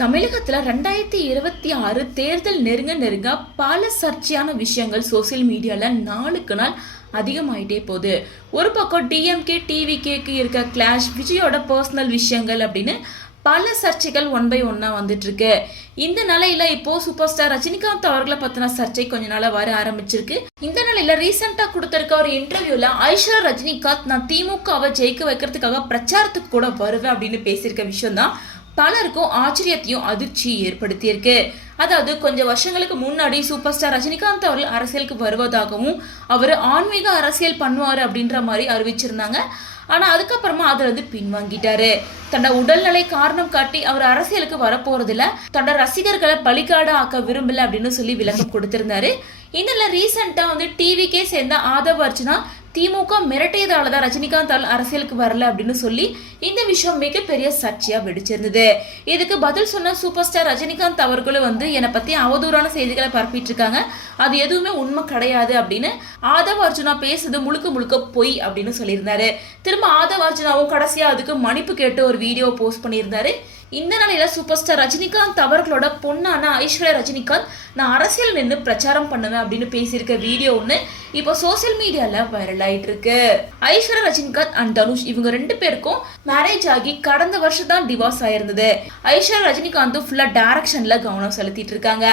தமிழகத்துல 2026 தேர்தல் நெருங்க பல சர்ச்சையான விஷயங்கள் சோசியல் மீடியால நாளுக்கு நாள் அதிகமாயிட்டே போகுது. ஒரு பக்கம் டிஎம்கே டிவிகேக்கு இருக்க கிளாஷ், விஜயோட பர்சனல் விஷயங்கள் அப்படின்னு பல சர்ச்சைகள் ஒன் பை ஒன்னா வந்துட்டு இருக்கு. இந்த நிலையில இப்போ சூப்பர் ஸ்டார் ரஜினிகாந்த் அவர்களை பத்தின சர்ச்சை கொஞ்ச நாளா வர ஆரம்பிச்சிருக்கு. இந்த நிலையில ரீசெண்டா கொடுத்திருக்க ஒரு இன்டர்வியூல ஐஸ்வர்யா ரஜினிகாந்த் நான் திமுகவை ஜெயிக்க வைக்கிறதுக்காக பிரச்சாரத்துக்கு கூட வருவேன் அப்படின்னு பேசியிருக்க விஷயம் தான் பலருக்கும் ஆச்சரியத்தையும் அதிர்ச்சி ஏற்படுத்தியிருக்கு. அதாவது கொஞ்சம் வருஷங்களுக்கு முன்னாடி சூப்பர் ஸ்டார் ரஜினிகாந்த் அவர்கள் அரசியலுக்கு வருவதாகவும் அவர் ஆன்மீக அரசியல் பண்ணுவாரு அப்படின்ற மாதிரி அறிவிச்சிருந்தாங்க. ஆனா அதுக்கப்புறமா அதுல பின்வாங்கிட்டாரு. தன்னோட உடல்நிலை காரணம் காட்டி அவர் அரசியலுக்கு வரப்போறதில்ல, தன்னோட ரசிகர்களை பலிகாடு ஆக்க விரும்பல அப்படின்னு சொல்லி விளக்கம் கொடுத்திருந்தாரு. இதுல ரீசெண்டா டிவிக்கே சேர்ந்த ஆதவ் அர்ஜுனா திமுக மிரட்டியதாலதான் ரஜினிகாந்த் அரசியலுக்கு வரல அப்படின்னு சொல்லி இந்த விஷயம் மிகப்பெரிய சர்ச்சையா வெடிச்சிருந்தது. இதுக்கு பதில் சொன்ன சூப்பர் ஸ்டார் ரஜினிகாந்த் அவர்களும் என்னை பத்தி அவதூறான செய்திகளை பரப்பிட்டு இருக்காங்க, அது எதுவுமே உண்மை கிடையாது அப்படின்னு ஆதவ் அர்ஜுனா பேசுறது முழுக்க முழுக்க பொய் அப்படின்னு சொல்லியிருந்தாரு. திரும்ப ஆதவ் அர்ஜுனாவும் கடைசியா அதுக்கு மன்னிப்பு கேட்டு ஒரு வீடியோ போஸ்ட் பண்ணியிருந்தாரு. இந்த நிலையில சூப்பர் ஸ்டார் ரஜினிகாந்த் அவர்களோட பொண்ணான ஐஸ்வர்யா ரஜினிகாந்த் நான் அரசியல் நின்று பிரச்சாரம் பண்ணுவேன் அப்படின்னு பேசியிருக்க வீடியோ ஒன்று இப்போ சோசியல் மீடியால வைரல் ஆயிட்டு இருக்கு. ஐஸ்வர்யா ரஜினிகாந்த் அண்ட் தனுஷ் இவங்க ரெண்டு பேருக்கும் மேரேஜ் ஆகி கடந்த வருஷம் தான் டிவோர்ஸ் ஆயிருந்தது. ஐஸ்வர்யா ரஜினிகாந்தும் ஃபுல்லா டைரக்ஷன்ல கவனம் செலுத்திட்டு இருக்காங்க.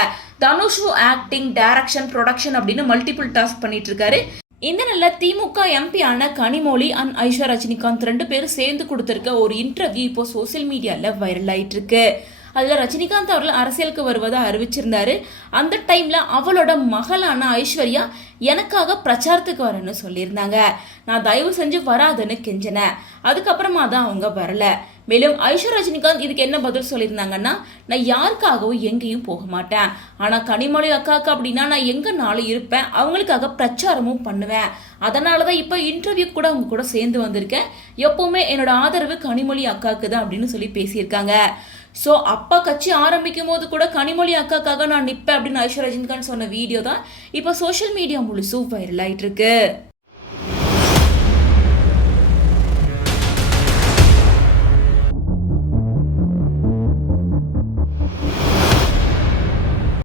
தனுஷும் ஆக்டிங், டைரக்ஷன், ப்ரொடக்ஷன் அப்படின்னு மல்டிபிள் டாஸ்க் பண்ணிட்டு இருக்காரு. இந்த நல்ல திமுக எம்பி ஆன கனிமொழி அண்ட் ஐஸ்வர்யா ரஜினிகாந்த் ரெண்டு பேரும் சேர்ந்து கொடுத்திருக்க ஒரு இன்டர்வியூ இப்போ சோசியல் மீடியால வைரல் ஆயிட்டு இருக்கு. அதுல ரஜினிகாந்த் அவர்கள் அரசியலுக்கு வருவதா அறிவிச்சிருந்தாரு. அந்த டைம்ல அவளோட மகளான ஐஸ்வர்யா எனக்காக பிரச்சாரத்துக்கு வரேன்னு சொல்லியிருந்தாங்க. நான் தயவு செஞ்சு வராதுன்னு கெஞ்சினேன். அதுக்கப்புறமா தான் அவங்க வரல. மேலும் ஐஸ்வர்யா ரஜினிகாந்த் இதுக்கு என்ன பதில் சொல்லியிருந்தாங்கன்னா, நான் யாருக்காகவும் எங்கேயும் போக மாட்டேன், ஆனா கனிமொழி அக்காவுக்கு அப்படின்னா நான் எங்கனாலும் இருப்பேன், அவங்களுக்காக பிரச்சாரமும் பண்ணுவேன், அதனாலதான் இப்ப இன்டர்வியூ கூட அவங்க கூட சேர்ந்து வந்திருக்கேன், எப்பவுமே என்னோட ஆதரவு கனிமொழி அக்காவுக்கு தான் அப்படின்னு சொல்லி பேசியிருக்காங்க. ஸோ அப்பா கட்சி ஆரம்பிக்கும் போது கூட கனிமொழி அக்காக்காக நான் நிற்பேன் அப்படின்னு ஐஸ்வர்யா ரஜினிகாந்த் சொன்ன வீடியோ தான் இப்போ சோஷியல் மீடியா முழுசும் வைரல் ஆயிட்டு இருக்கு.